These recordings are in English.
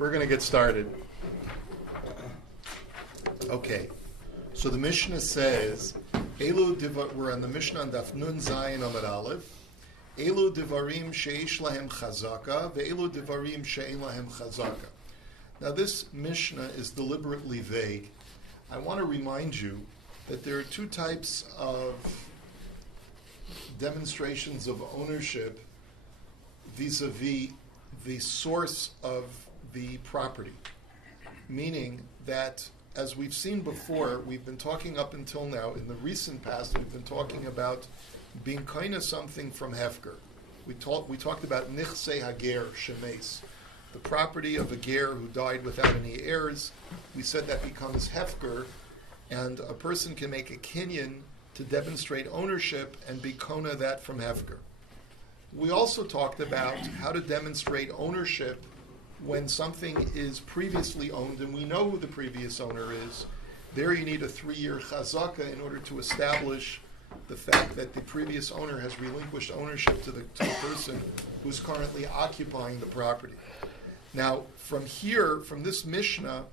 We're going to get started. Okay. So the Mishnah says, we're on the Mishnah on Daf Nun Zayin Amud Aleph. Elu divarim sheish lahem chazaka, ve'elu divarim she'ein lahem chazaka. Now this Mishnah is deliberately vague. I want to remind you that there are two types of demonstrations of ownership vis-a-vis the source of the property. Meaning that, as we've seen before, we've been talking up until now, in the recent past, we've been talking about being kind of something from Hefker. We talked about Nichsei Hager Shemes, the property of a ger who died without any heirs. We said that becomes Hefker, and a person can make a kinyan to demonstrate ownership and be kona that from Hefker. We also talked about how to demonstrate ownership when something is previously owned, and we know who the previous owner is. There you need a 3-year chazaka in order to establish the fact that the previous owner has relinquished ownership to the person who's currently occupying the property. Now, from here, from this Mishnah,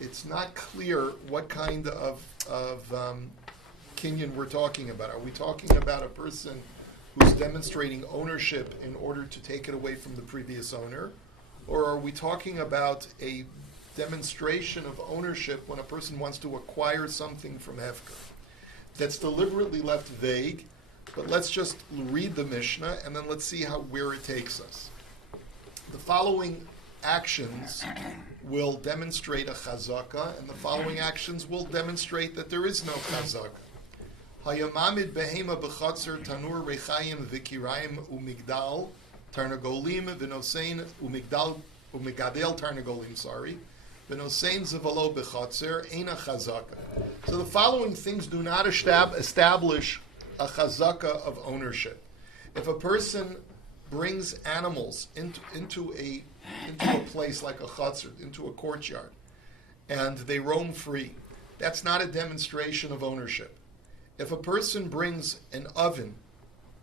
it's not clear what kind of kinyan we're talking about. Are we talking about a person who's demonstrating ownership in order to take it away from the previous owner? Or are we talking about a demonstration of ownership when a person wants to acquire something from Hefker? That's deliberately left vague, but let's just read the Mishnah and then let's see where it takes us. The following actions will demonstrate a chazaka, and the following actions will demonstrate that there is no chazaka. Hayamamid behema b'chatzer tanur rechayim v'kirayim umigdal tarnagolim v'nosein umigadel tarnagolim, v'nosein zevalo b'chatzer eina chazaka. So the following things do not establish a chazaka of ownership. If a person brings animals into a place like a chatzar, into a courtyard, and they roam free, that's not a demonstration of ownership. If a person brings an oven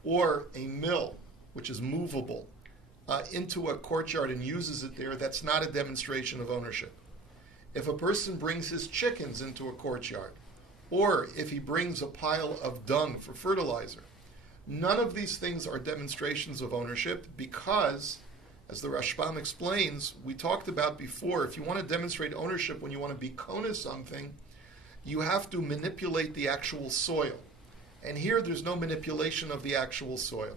or a mill, which is movable, into a courtyard and uses it there, that's not a demonstration of ownership. If a person brings his chickens into a courtyard, or if he brings a pile of dung for fertilizer, none of these things are demonstrations of ownership because, as the Rashbam explains, we talked about before, if you want to demonstrate ownership when you want to be kona something, you have to manipulate the actual soil. And here there's no manipulation of the actual soil.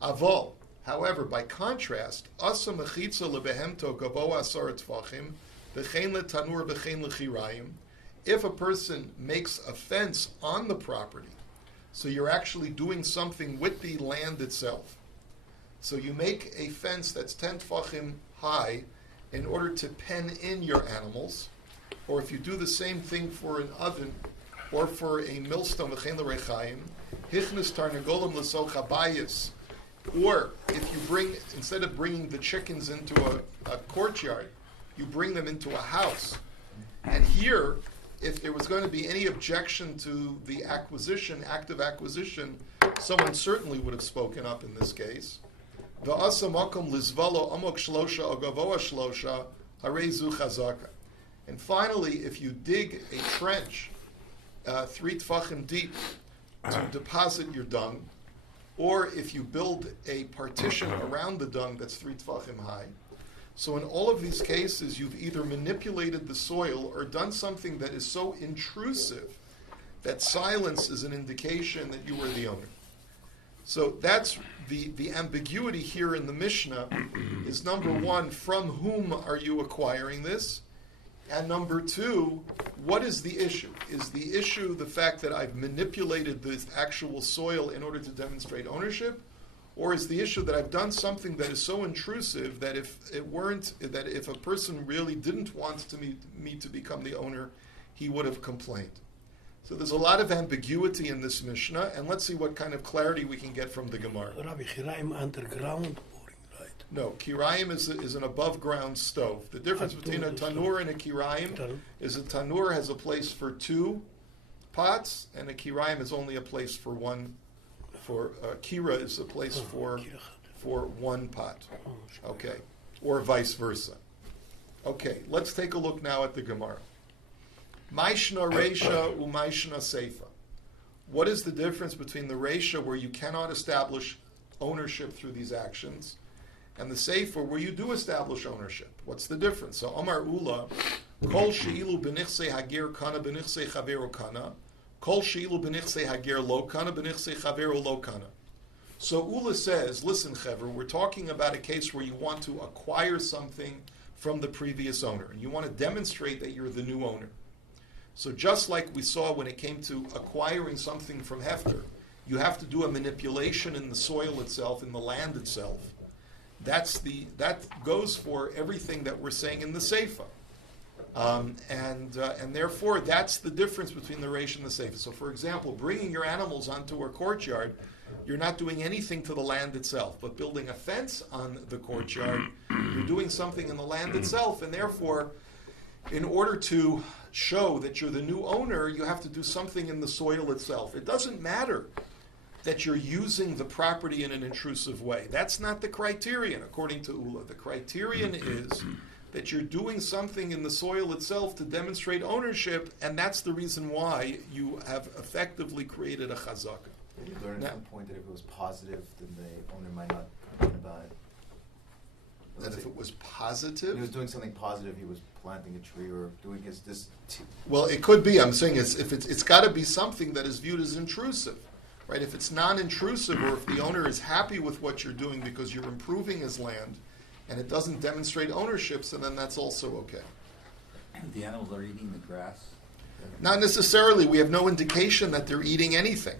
Avol, however, by contrast, asa mechitza lebehemto gabo asar tvachim, v'chein letanur v'chein lechirayim, if a person makes a fence on the property, so you're actually doing something with the land itself. So you make a fence that's 10 tfachim high in order to pen in your animals, or if you do the same thing for an oven or for a millstone, hichnas tarnagolim l'soch habayis, or if you bring, instead of bringing the chickens into a courtyard, you bring them into a house. And here, if there was going to be any objection to the acquisition, active acquisition, someone certainly would have spoken up in this case. And finally, if you dig a trench 3 tfachim deep to deposit your dung, or if you build a partition around the dung that's 3 tfachim high, so in all of these cases, you've either manipulated the soil or done something that is so intrusive that silence is an indication that you were the owner. So that's the ambiguity here in the Mishnah is, number one, from whom are you acquiring this? And number two, what is the issue? Is the issue the fact that I've manipulated the actual soil in order to demonstrate ownership? Or is the issue that I've done something that is so intrusive that if a person really didn't want me to become the owner, he would have complained? So there's a lot of ambiguity in this Mishnah, and let's see what kind of clarity we can get from the Gemara. Rabbi, Kiraim underground pouring, right? No, Kiraim is an above ground stove. The difference between a tanur and a Kiraim is a tanur has a place for 2 pots, and a Kiraim is only a place for 1. For kira is a place for 1 pot. Okay, or vice versa. Okay, let's take a look now at the Gemara. Maishna Reisha u'Maishna Seifa. What is the difference between the Reisha, where you cannot establish ownership through these actions, and the Seifa, where you do establish ownership? What's the difference? So Amar Ula, Kol she'ilu b'nichsei hager kana b'nichsei chavero kana, Kol she'ilu b'nichsei hager lo kana b'nichsei chavero lo kana. So Ula says, listen, Chever, we're talking about a case where you want to acquire something from the previous owner, and you want to demonstrate that you're the new owner. So just like we saw when it came to acquiring something from Hefker, you have to do a manipulation in the soil itself, in the land itself. That goes for everything that we're saying in the Seifa. And therefore, that's the difference between the Reish and the Seifa. So for example, bringing your animals onto a courtyard, you're not doing anything to the land itself, but building a fence on the courtyard, you're doing something in the land itself, and therefore, in order to show that you're the new owner, you have to do something in the soil itself. It doesn't matter that you're using the property in an intrusive way. That's not the criterion, according to Ula. The criterion is that you're doing something in the soil itself to demonstrate ownership, and that's the reason why you have effectively created a chazaka. Did you learn at some point that if it was positive, then the owner might not complain about it? That if it was positive? He was doing something positive, he was planting a tree or doing Well, it could be. I'm saying it's got to be something that is viewed as intrusive, right? If it's non-intrusive, or if the owner is happy with what you're doing because you're improving his land, and it doesn't demonstrate ownership, so then that's also okay. The animals are eating the grass? Not necessarily. We have no indication that they're eating anything.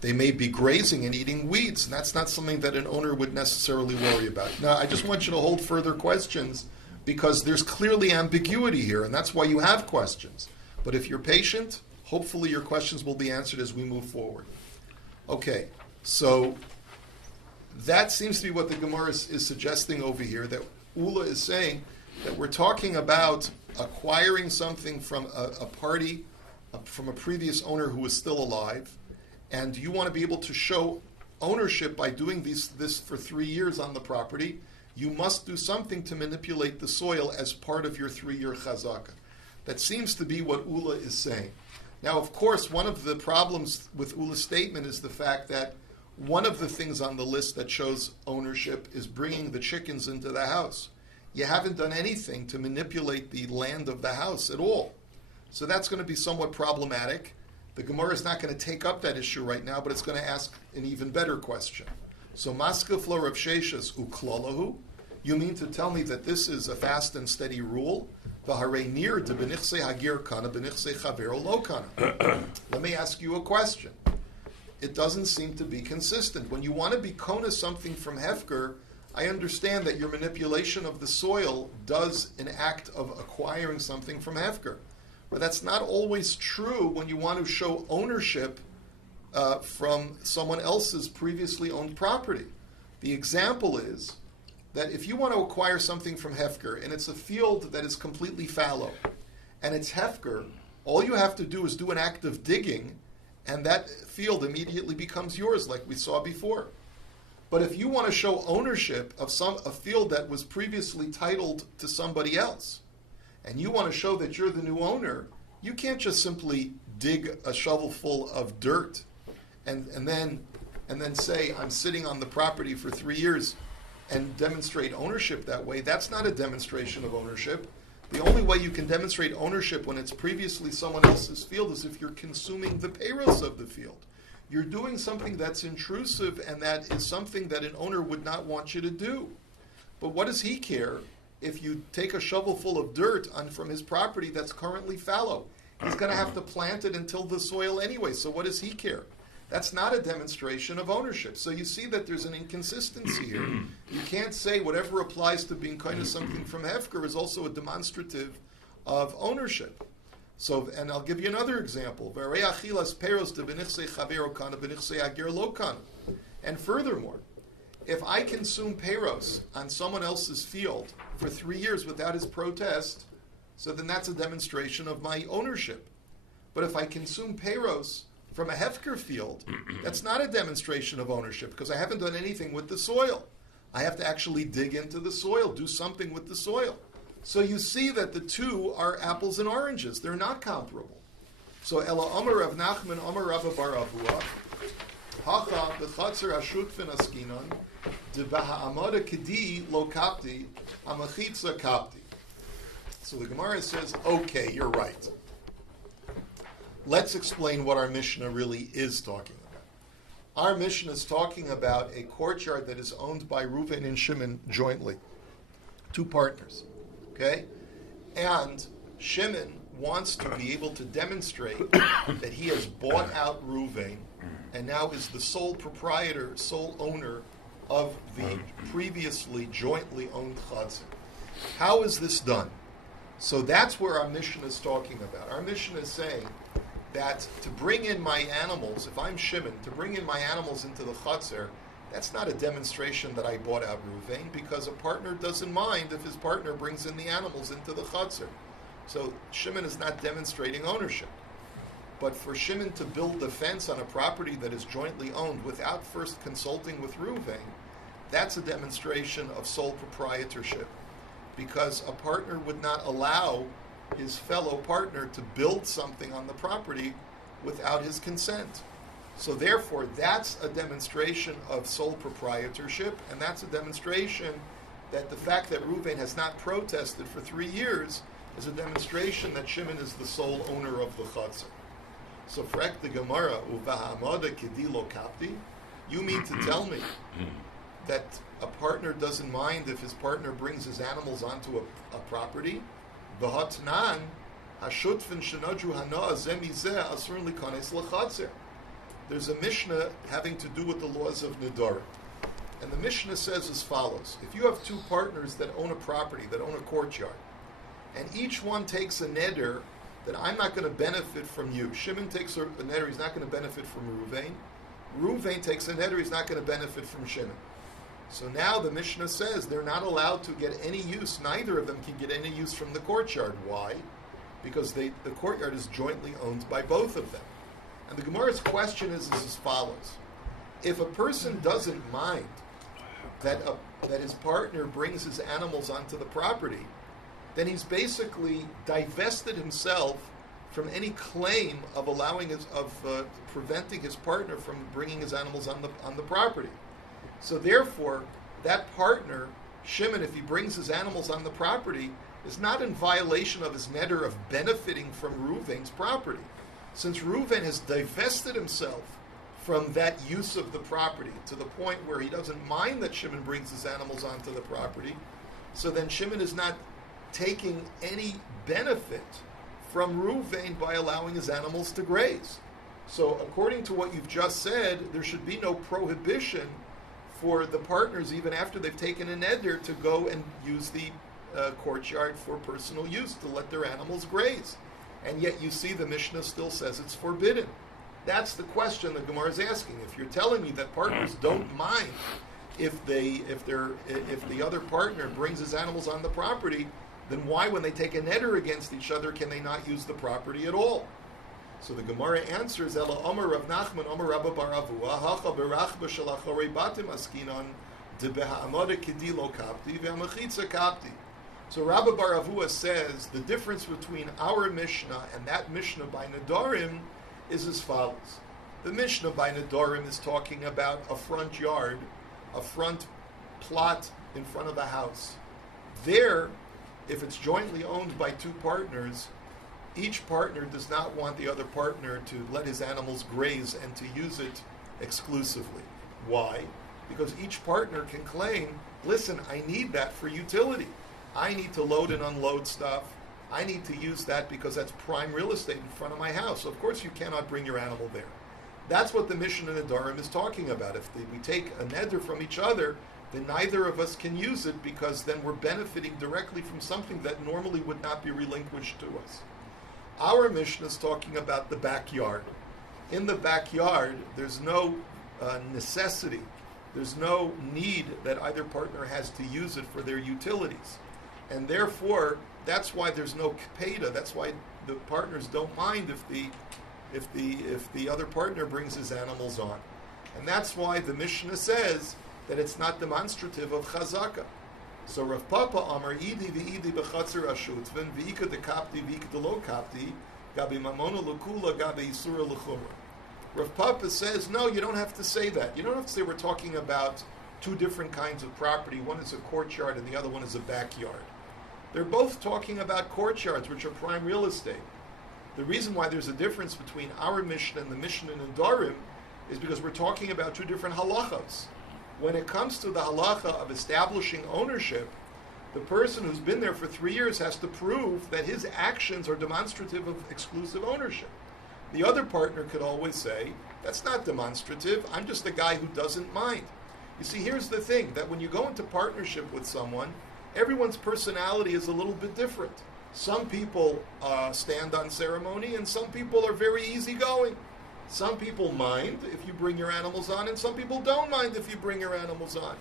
They may be grazing and eating weeds, and that's not something that an owner would necessarily worry about. Now, I just want you to hold further questions, because there's clearly ambiguity here, and that's why you have questions. But if you're patient, hopefully your questions will be answered as we move forward. Okay, so that seems to be what the Gemara is suggesting over here, that Ula is saying that we're talking about acquiring something from a party, from a previous owner who is still alive, and you want to be able to show ownership by doing this for 3 years on the property. You must do something to manipulate the soil as part of your 3-year chazaka. That seems to be what Ula is saying. Now, of course, one of the problems with Ula's statement is the fact that one of the things on the list that shows ownership is bringing the chickens into the house. You haven't done anything to manipulate the land of the house at all. So that's going to be somewhat problematic. The Gemara is not going to take up that issue right now, but it's going to ask an even better question. So, Maskef lo Rav Sheshes uklalahu, you mean to tell me that this is a fast and steady rule? V'harei nir de benichsei hagir kana benichsei chavero lo kana. Let me ask you a question. It doesn't seem to be consistent. When you want to be kona something from Hefker, I understand that your manipulation of the soil does an act of acquiring something from Hefker. But that's not always true when you want to show ownership from someone else's previously owned property. The example is that if you want to acquire something from Hefker, and it's a field that is completely fallow, and it's Hefker, all you have to do is do an act of digging, and that field immediately becomes yours, like we saw before. But if you want to show ownership of a field that was previously titled to somebody else, and you want to show that you're the new owner, you can't just simply dig a shovelful of dirt and then say, I'm sitting on the property for 3 years, and demonstrate ownership that way. That's not a demonstration of ownership. The only way you can demonstrate ownership when it's previously someone else's field is if you're consuming the payros of the field. You're doing something that's intrusive, and that is something that an owner would not want you to do. But what does he care if you take a shovelful of dirt from his property that's currently fallow? He's going to have to plant it and till the soil anyway, so what does he care? That's not a demonstration of ownership. So you see that there's an inconsistency here. You can't say whatever applies to being kind of something from Hefker is also a demonstrative of ownership. So, and I'll give you another example. And furthermore, if I consume peros on someone else's field for 3 years without his protest, so then that's a demonstration of my ownership. But if I consume peros from a Hefker field, that's not a demonstration of ownership, because I haven't done anything with the soil. I have to actually dig into the soil, do something with the soil. So you see that the two are apples and oranges. They're not comparable. So Ela Omer Rav Nachman Omer Rabba Bar Avua Hacha b'chatzer hashutfin askinon de b'ha'amada kedi lo kapti hamachitza kapti. So the Gemara says, okay, you're right. Let's explain what our Mishnah really is talking about. Our Mishnah is talking about a courtyard that is owned by Reuven and Shimon jointly, two partners. Okay? And Shimon wants to be able to demonstrate that he has bought out Reuven and now is the sole proprietor, sole owner of the previously jointly owned chatzir. How is this done? So that's where our Mishnah is talking about. Our Mishnah is saying that to bring in my animals, if I'm Shimon, to bring in my animals into the chatzir, that's not a demonstration that I bought out Reuven, because a partner doesn't mind if his partner brings in the animals into the chatzir. So Shimon is not demonstrating ownership. But for Shimon to build a fence on a property that is jointly owned without first consulting with Reuven, that's a demonstration of sole proprietorship, because a partner would not allow his fellow partner to build something on the property without his consent. So therefore, that's a demonstration of sole proprietorship, and that's a demonstration that the fact that Reuven has not protested for 3 years is a demonstration that Shimon is the sole owner of the chatzar. So frek the Gemara, uvahamada kedilo kapti, you mean to tell me that a partner doesn't mind if his partner brings his animals onto a property? V'hatnan hashutfin shenadru hana zemizeh asrun likanes lachatzer. There's a Mishnah having to do with the laws of Nidar. And the Mishnah says as follows. If you have two partners that own a property, that own a courtyard, and each one takes a neder that I'm not going to benefit from you. Shimon takes a neder, he's not going to benefit from Reuven. Reuven takes a neder, he's not going to benefit from Shimon. So now the Mishnah says they're not allowed to get any use, neither of them can get any use from the courtyard. Why? Because the courtyard is jointly owned by both of them. And the Gemara's question is as follows. If a person doesn't mind that his partner brings his animals onto the property, then he's basically divested himself from any claim of preventing his partner from bringing his animals on the property. So therefore, that partner, Shimon, if he brings his animals on the property, is not in violation of his neder of benefiting from Reuven's property. Since Reuven has divested himself from that use of the property to the point where he doesn't mind that Shimon brings his animals onto the property, so then Shimon is not taking any benefit from Reuven by allowing his animals to graze. So according to what you've just said, there should be no prohibition for the partners, even after they've taken a neder, to go and use the courtyard for personal use, to let their animals graze. And yet you see the Mishnah still says it's forbidden. That's the question the Gemara is asking. If you're telling me that partners don't mind if the other partner brings his animals on the property, then why, when they take a neder against each other, can they not use the property at all? So the Gemara answers, Ela Omer Rav Nachman Omer Rabba Bar Avua Hacha berachba shalachorei batim askinon de beha'amada kedilo kapti ve'amachitza kapti. So Rabbi Bar Avua says the difference between our Mishnah and that Mishnah by Nedarim is as follows. The Mishnah by Nedarim is talking about a front yard, a front plot in front of a house. There, if it's jointly owned by two partners, each partner does not want the other partner to let his animals graze and to use it exclusively. Why? Because each partner can claim, listen, I need that for utility. I need to load and unload stuff. I need to use that because that's prime real estate in front of my house. So of course you cannot bring your animal there. That's what the Mishnah in Nedarim is talking about. If we take a neder from each other, then neither of us can use it, because then we're benefiting directly from something that normally would not be relinquished to us. Our Mishnah is talking about the backyard. In the backyard, there's no necessity, there's no need that either partner has to use it for their utilities. And therefore, that's why there's no kapeda. That's why the partners don't mind if the other partner brings his animals on. And that's why the Mishnah says that it's not demonstrative of chazaka. So Rav Papa Amar Idi v'Idi b'chatzer ashutven v'ika dekapti v'ika delo kapti gabi mamona l'kula gabi yisura l'chumra. Rav Papa says, no, you don't have to say that. You don't have to say we're talking about two different kinds of property. One is a courtyard and the other one is a backyard. They're both talking about courtyards, which are prime real estate. The reason why there's a difference between our Mishnah and the Mishnah in Nedarim is because we're talking about two different halachas. When it comes to the halacha of establishing ownership, the person who's been there for 3 years has to prove that his actions are demonstrative of exclusive ownership. The other partner could always say, that's not demonstrative, I'm just a guy who doesn't mind. You see, here's the thing, that when you go into partnership with someone, everyone's personality is a little bit different. Some people stand on ceremony, and some people are very easygoing. Some people mind if you bring your animals on, and some people don't mind if you bring your animals on.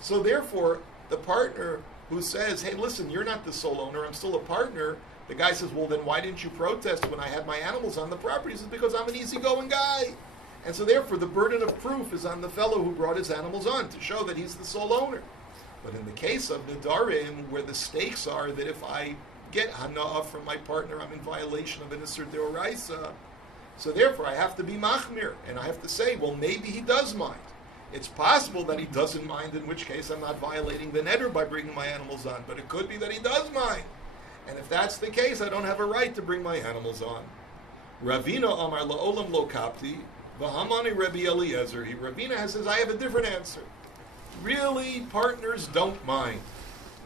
So therefore, the partner who says, hey, listen, you're not the sole owner, I'm still a partner, the guy says, well, then why didn't you protest when I had my animals on the property? He says, because I'm an easygoing guy. And so therefore, the burden of proof is on the fellow who brought his animals on to show that he's the sole owner. But in the case of Nedarim, where the stakes are that if I get Hana'ah from my partner, I'm in violation of an Isser Deoraisa, so therefore I have to be Machmir, and I have to say, well, maybe he does mind. It's possible that he doesn't mind, in which case I'm not violating the neder by bringing my animals on, but it could be that he does mind. And if that's the case, I don't have a right to bring my animals on. Ravina Amar La'olam Lo Kapti, V'hamani Rabbi Eliezer. Ravina says, I have a different answer. Really, partners don't mind.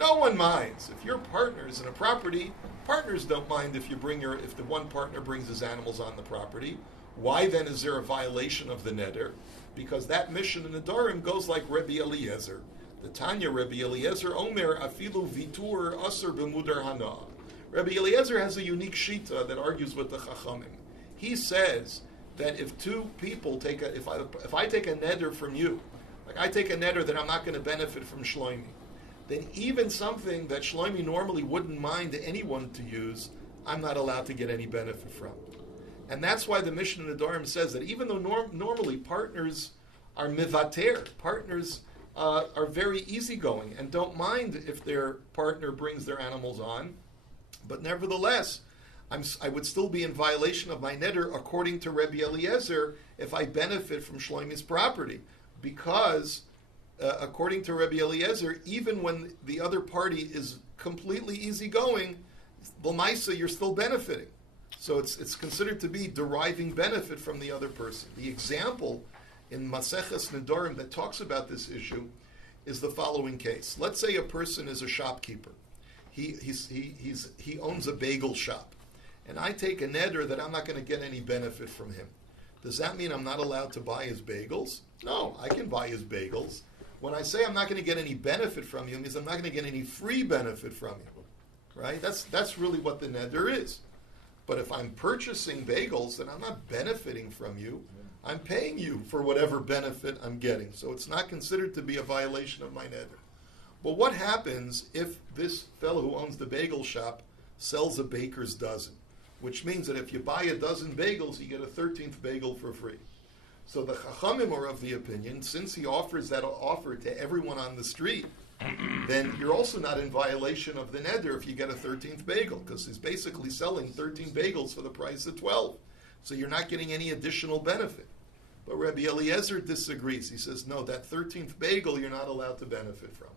No one minds. If you're partners in a property, partners don't mind if the one partner brings his animals on the property. Why then is there a violation of the neder? Because that mission in the Nedarim goes like Rabbi Eliezer. The Tanya Rabbi Eliezer Omer Afilu Vitur Asr B'Mudar Hana. Rabbi Eliezer has a unique shita that argues with the Chachamim. He says that if two people if I take a neder from you, like I take a neder that I'm not going to benefit from Shloimi, then even something that Shloimi normally wouldn't mind anyone to use, I'm not allowed to get any benefit from. And that's why the Mishnah in Nedarim says that even though normally partners are mivater, partners are very easygoing and don't mind if their partner brings their animals on, but nevertheless, I would still be in violation of my neder according to Rabbi Eliezer if I benefit from Shloimi's property, because according to Rabbi Eliezer, even when the other party is completely easygoing, l'maisa, you're still benefiting. So it's considered to be deriving benefit from the other person. The example in Maseches Nedarim that talks about this issue is the following case. Let's say a person is a shopkeeper. He owns a bagel shop, and I take a neder that I'm not going to get any benefit from him. Does that mean I'm not allowed to buy his bagels? No, I can buy his bagels. When I say I'm not going to get any benefit from you, it means I'm not going to get any free benefit from you. Right? That's really what the neder is. But if I'm purchasing bagels, then I'm not benefiting from you. I'm paying you for whatever benefit I'm getting. So it's not considered to be a violation of my neder. But what happens if this fellow who owns the bagel shop sells a baker's dozen? Which means that if you buy a dozen bagels, you get a 13th bagel for free. So the Chachamim are of the opinion, since he offers that offer to everyone on the street, then you're also not in violation of the neder if you get a 13th bagel, because he's basically selling 13 bagels for the price of 12. So you're not getting any additional benefit. But Rabbi Eliezer disagrees. He says, no, that 13th bagel you're not allowed to benefit from.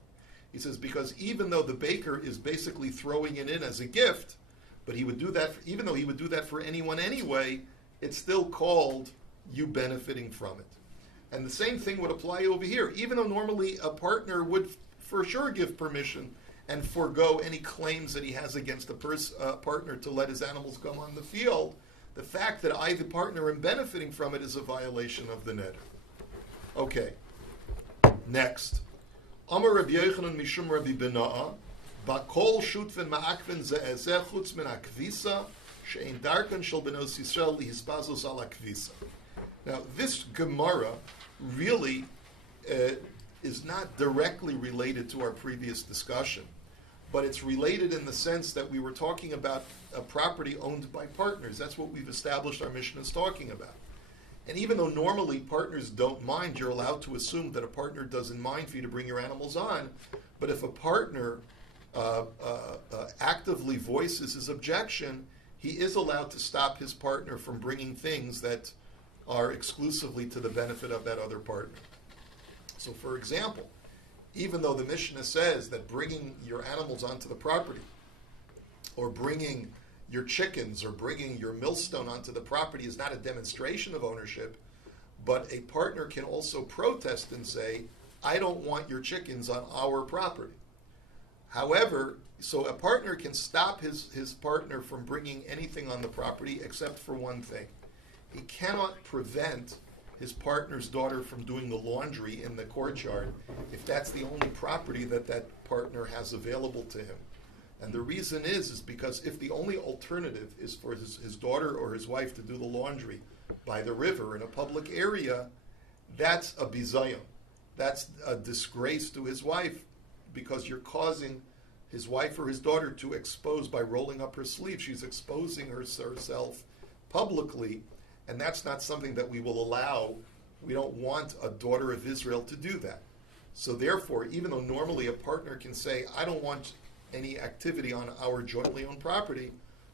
He says, because even though the baker is basically throwing it in as a gift, but he would do that, even though he would do that for anyone anyway, it's still called you benefiting from it. And the same thing would apply over here. Even though normally a partner would for sure give permission and forego any claims that he has against a partner to let his animals come on the field, the fact that I, the partner, am benefiting from it is a violation of the neder. Okay. Next. Amar Rabbi Yochanan Mishum Rabbi Bena'a, Bakol Shutven Ma'akven Ze'ezeh Chutz Min HaKvisa, She'ein Darkan Shel Benos Yisrael Lihispazos Al HaKvisa. Now, this Gemara really is not directly related to our previous discussion, but it's related in the sense that we were talking about a property owned by partners. That's what we've established our Mishnah is talking about. And even though normally partners don't mind, you're allowed to assume that a partner doesn't mind for you to bring your animals on. But if a partner actively voices his objection, he is allowed to stop his partner from bringing things that are exclusively to the benefit of that other partner. So, for example, even though the Mishnah says that bringing your animals onto the property, or bringing your chickens, or bringing your millstone onto the property is not a demonstration of ownership, but a partner can also protest and say, I don't want your chickens on our property. However, so a partner can stop his partner from bringing anything on the property except for one thing. He cannot prevent his partner's daughter from doing the laundry in the courtyard if that's the only property that that partner has available to him. And the reason is because if the only alternative is for his daughter or his wife to do the laundry by the river in a public area, that's a bizayon. That's a disgrace to his wife, because you're causing his wife or his daughter to expose by rolling up her sleeve. She's exposing herself publicly, and that's not something that we will allow. We don't want a daughter of Israel to do that. So therefore, even though normally a partner can say, I don't want any activity on our jointly owned property,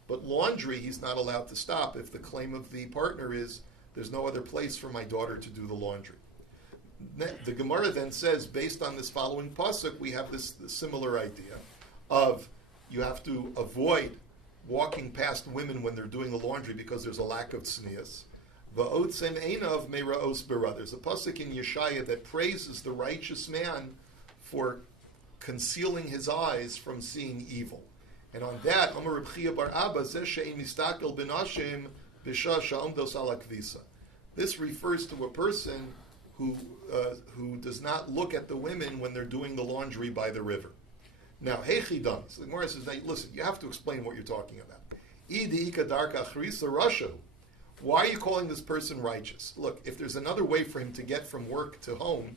but laundry he's not allowed to stop if the claim of the partner is, there's no other place for my daughter to do the laundry. The Gemara then says, based on this following pasuk, we have this similar idea of you have to avoid walking past women when they're doing the laundry because there's a lack of tznius. Va'otzem einav me'ra'os berah. There's a pasuk in Yeshaya that praises the righteous man for concealing his eyes from seeing evil. And on that, Amar Reb Chia bar Abba, zeh she'ein mistakel b'nashim b'shah sha'omdos ala kvisa. This refers to a person who does not look at the women when they're doing the laundry by the river. Now, heichi dam. So the Gemara says, now, listen, you have to explain what you're talking about. Idi ika darka achrisa rasha. Why are you calling this person righteous? Look, if there's another way for him to get from work to home,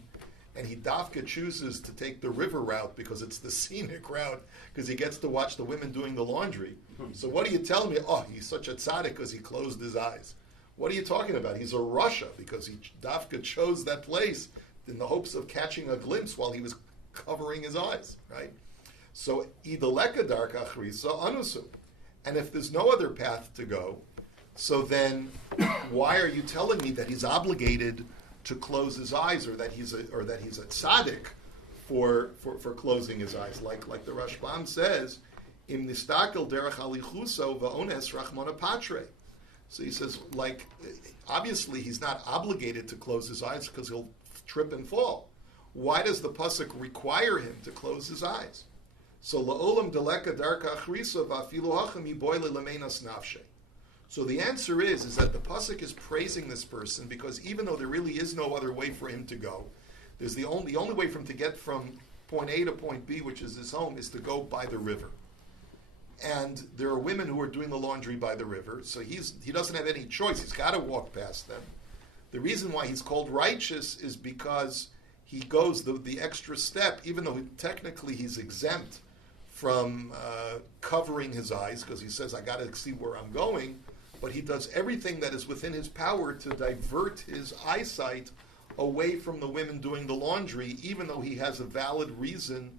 and he dafka chooses to take the river route because it's the scenic route, because he gets to watch the women doing the laundry. So what are you telling me? Oh, he's such a tzaddik because he closed his eyes. What are you talking about? He's a Rasha because he dafka chose that place in the hopes of catching a glimpse while he was covering his eyes, right? So idaleka darka achrisa anusu. And if there's no other path to go, so then why are you telling me that he's obligated to close his eyes, or that he's a tzaddik for closing his eyes? Like the Rashbam says, im nistakel derech alichuso va'ones rachmana patre. So he says, like, obviously he's not obligated to close his eyes because he'll trip and fall. Why does the pasuk require him to close his eyes? So la'olam deleka darka achrisa va'afilu hachem yiboyle lemeinas nafshe. So the answer is that the pasuk is praising this person because even though there really is no other way for him to go, there's the only way for him to get from point A to point B, which is his home, is to go by the river. And there are women who are doing the laundry by the river, so he doesn't have any choice. He's got to walk past them. The reason why he's called righteous is because he goes the extra step, even though technically he's exempt from covering his eyes, because he says, I got to see where I'm going, but he does everything that is within his power to divert his eyesight away from the women doing the laundry, even though he has a valid reason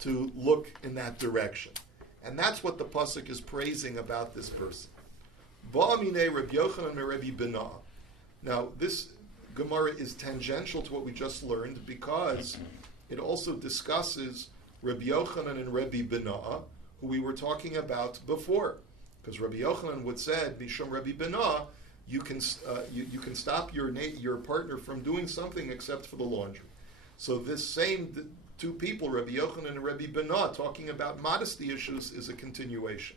to look in that direction. And that's what the pasuk is praising about this person. Ba'amine Reb Yochanan Rabbi Binah. Now, this Gemara is tangential to what we just learned because it also discusses Rabbi Yochanan and Rabbi Binah, who we were talking about before. Because Rabbi Yochanan would said, Bishum Rabbi Binah, you can stop your partner from doing something except for the laundry. So this same two people, Rabbi Yochanan and Rabbi Binah, talking about modesty issues is a continuation.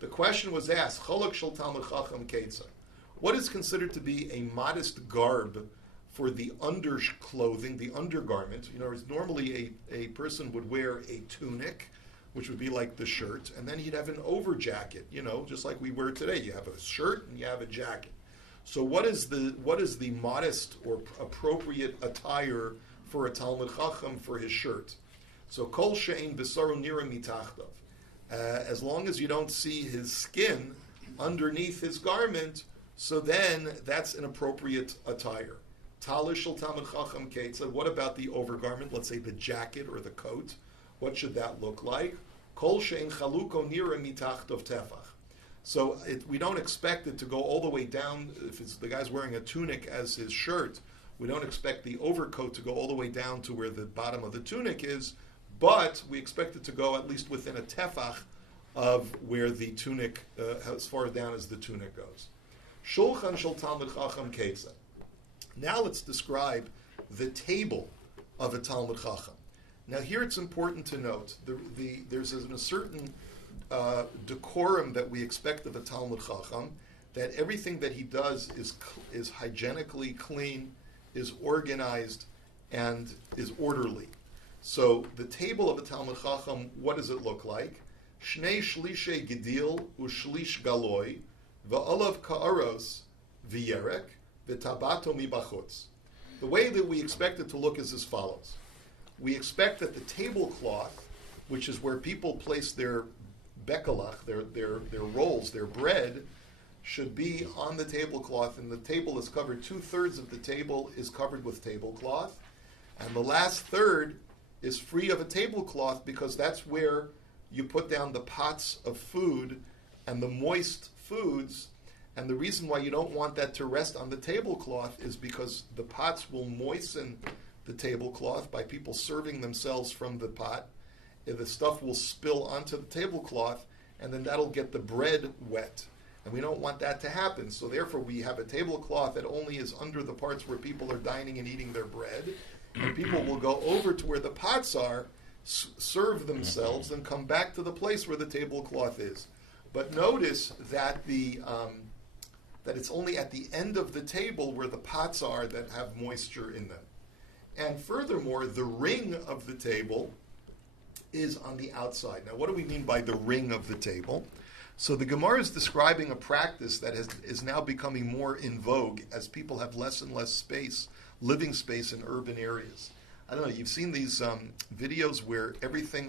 The question was asked, Cholok shel Talmud Chacham Ketzah. What is considered to be a modest garb for the underclothing, the undergarment? You know, normally a person would wear a tunic, which would be like the shirt, and then he'd have an over jacket, you know, just like we wear today. You have a shirt and you have a jacket. So what is the modest or appropriate attire for a Talmud Chacham for his shirt? So kol she'ein b'saru nira mitachtav. As long as you don't see his skin underneath his garment, so then that's an appropriate attire. Talish shel Talmud Chacham Ketzah. What about the overgarment? Let's say the jacket or the coat. What should that look like? Kol she'en chaluko nira mitachtov tefach. So we don't expect it to go all the way down. If the guy's wearing a tunic as his shirt, we don't expect the overcoat to go all the way down to where the bottom of the tunic is, but we expect it to go at least within a tefach of where the tunic, as far down as the tunic goes. Shulchan shel Talmud Chacham Ketzah. Now let's describe the table of a Talmud Chacham. Now here it's important to note, there's a certain decorum that we expect of a Talmud Chacham, that everything that he does is hygienically clean, is organized, and is orderly. So the table of a Talmud Chacham, what does it look like? Shnei shlishe gedil ushlish galoi va'olav ka'aros v'yerek v'tabato mibachutz. The way that we expect it to look is as follows. We expect that the tablecloth, which is where people place their bekalach, their rolls, their bread, should be on the tablecloth, and the table is covered. 2/3 of the table is covered with tablecloth, and the last third is free of a tablecloth because that's where you put down the pots of food and the moist foods. And the reason why you don't want that to rest on the tablecloth is because the pots will moisten the tablecloth by people serving themselves from the pot. The stuff will spill onto the tablecloth, and then that'll get the bread wet. And we don't want that to happen. So therefore we have a tablecloth that only is under the parts where people are dining and eating their bread. And people will go over to where the pots are, serve themselves, and come back to the place where the tablecloth is. But notice that that it's only at the end of the table where the pots are that have moisture in them. And furthermore, the ring of the table is on the outside. Now, what do we mean by the ring of the table? So the Gemara is describing a practice that is now becoming more in vogue as people have less and less space, living space in urban areas. I don't know, you've seen these videos where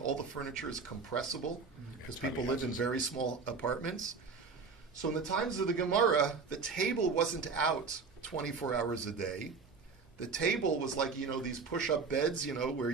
all the furniture is compressible because people live in very small apartments. So in the times of the Gemara, the table wasn't out 24 hours a day. The table was like, these push-up beds, where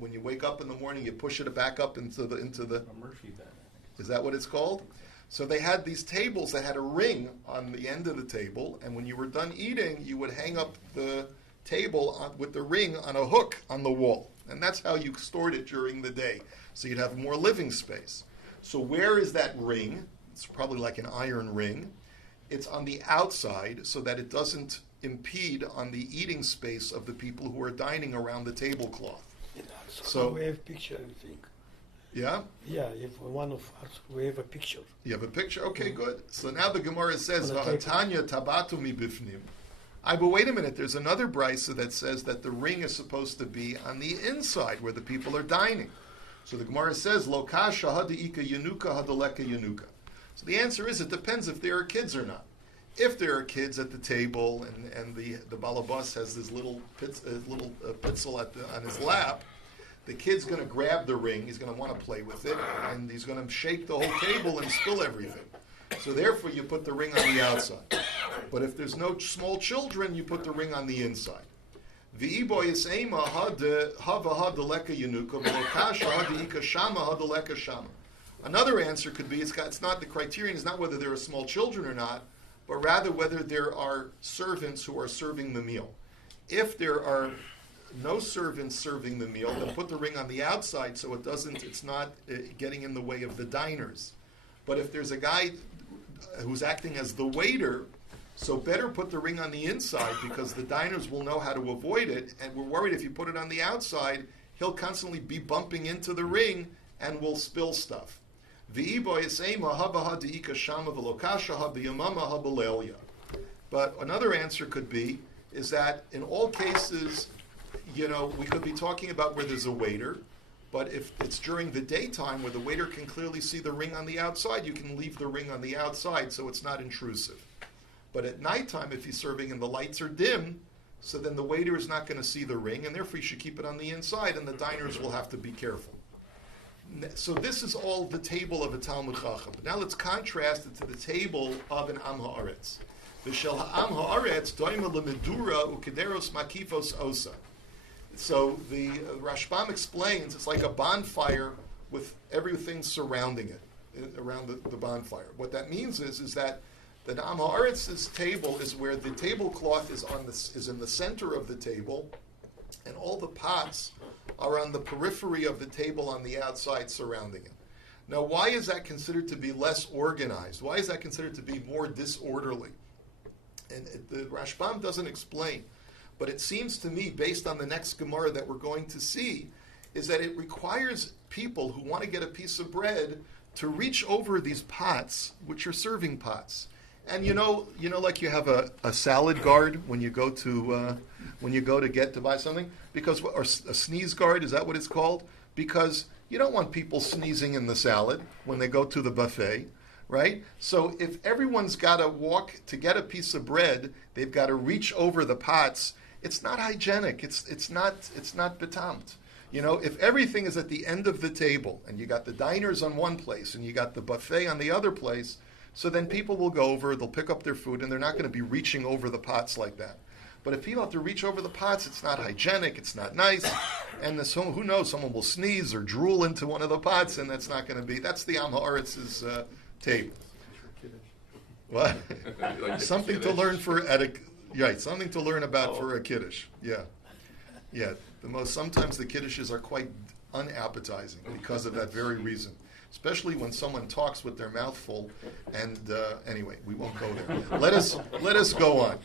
when you wake up in the morning, you push it back up into the A Murphy bed, I think. Is that what it's called? So they had these tables that had a ring on the end of the table, and when you were done eating, you would hang up the table with the ring on a hook on the wall. And that's how you stored it during the day. So you'd have more living space. So where is that ring? It's probably like an iron ring. It's on the outside so that it doesn't impede on the eating space of the people who are dining around the tablecloth. So we have picture, I think. Yeah? Yeah, if one of us, we have a picture. You have a picture? Okay, good. So now the Gemara says, V'hatanya tabatu mi bifnim. But wait a minute, there's another brisa that says that the ring is supposed to be on the inside where the people are dining. So the Gemara says, Lo kasha hadaika yanuka hadaleka yanuka. So the answer is, it depends if there are kids or not. If there are kids at the table and the Bava Basra has this little pitzel on his lap, the kid's going to grab the ring, he's going to want to play with it, and he's going to shake the whole table and spill everything. So therefore you put the ring on the outside. But if there's no small children, you put the ring on the inside. Another answer could be, it's not the criterion is not whether there are small children or not, but rather whether there are servants who are serving the meal. If there are no servants serving the meal, then put the ring on the outside so it's not getting in the way of the diners. But if there's a guy who's acting as the waiter, so better put the ring on the inside because the diners will know how to avoid it, and we're worried if you put it on the outside, he'll constantly be bumping into the ring and will spill stuff. But another answer could be is that in all cases, we could be talking about where there's a waiter, but if it's during the daytime where the waiter can clearly see the ring on the outside, you can leave the ring on the outside so it's not intrusive. But at nighttime, if he's serving and the lights are dim, so then the waiter is not going to see the ring, and therefore you should keep it on the inside, and the diners will have to be careful. So this is all the table of a Talmud Chacham. But now let's contrast it to the table of an Am Ha'aretz. V'shel ha'am ha'aretz doima lemedura u'kederos makifos osa. So the Rashbam explains it's like a bonfire with everything surrounding it, around the bonfire. What that means is that the Am Haaretz's table is where the tablecloth is in the center of the table, and all the pots are on the periphery of the table on the outside surrounding it. Now, why is that considered to be less organized? Why is that considered to be more disorderly? And the Rashbam doesn't explain, but it seems to me, based on the next Gemara that we're going to see, is that it requires people who want to get a piece of bread to reach over these pots, which are serving pots. And you know, like you have a salad guard when you go to buy something, or a sneeze guard, is that what it's called? Because you don't want people sneezing in the salad when they go to the buffet, right? So if everyone's got to walk to get a piece of bread, they've got to reach over the pots. It's not hygienic. It's not betamt. If everything is at the end of the table and you got the diners on one place and you got the buffet on the other place, so then people will go over, they'll pick up their food, and they're not going to be reaching over the pots like that. But if people have to reach over the pots, it's not hygienic, it's not nice, and who knows, someone will sneeze or drool into one of the pots, and that's not going to be, that's the Am Haaretz's table. What? Something to learn something to learn about for a kiddush. Yeah. Sometimes the kiddushes are quite unappetizing because of that very reason. Especially when someone talks with their mouth full. And anyway, we won't go there. Let us go on.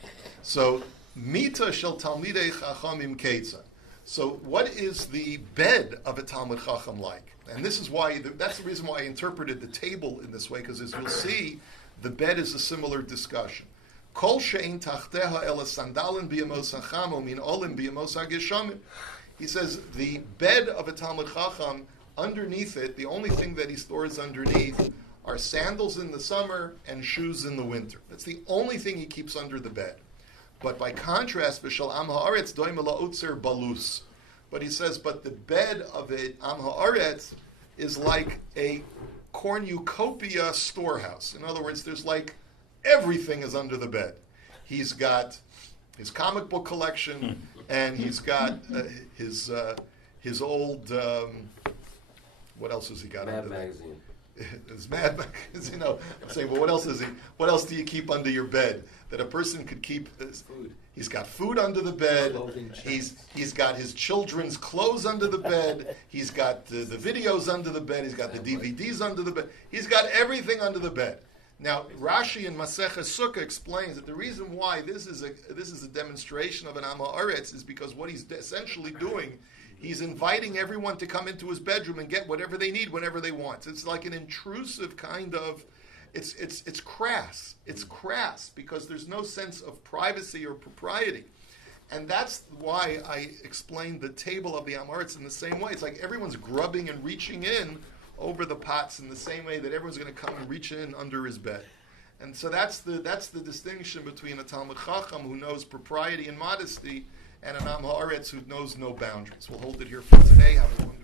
So, Mita shel Talmidei Chachamim Keitza. So, what is the bed of a Talmud Chacham like? And this is why that's the reason why I interpreted the table in this way, because as you'll see, the bed is a similar discussion. Kol she'ein tachteha ela sandalin b'yamos hacham min olim b'yamos hageshamim. He says the bed of a Talmud Chacham, underneath it, the only thing that he stores underneath are sandals in the summer and shoes in the winter. That's the only thing he keeps under the bed. But by contrast, v'shel am haaretz doim la'otzer balus. But he says, but the bed of it, am haaretz, is like a cornucopia storehouse. In other words, there's like everything is under the bed. He's got his comic book collection, and he's got his old. What else has he got? Mad Magazine. His Mad Magazine. I'm saying, well, what else is he? What else do you keep under your bed that a person could keep? Food. He's got food under the bed. He's got his children's clothes under the bed. He's got the videos under the bed. He's got the DVDs under the bed. He's got everything under the bed. Now, Rashi in Maseches Sukkah explains that the reason why this is a demonstration of an Am Haaretz is because what he's essentially doing, he's inviting everyone to come into his bedroom and get whatever they need whenever they want. It's like an intrusive kind of, it's crass. It's crass because there's no sense of privacy or propriety. And that's why I explained the table of the Am Haaretz in the same way. It's like everyone's grubbing and reaching in over the pots in the same way that everyone's going to come and reach in under his bed. And so that's the distinction between a Talmud Chacham who knows propriety and modesty and an Am Haaretz who knows no boundaries. We'll hold it here for today. Have a wonderful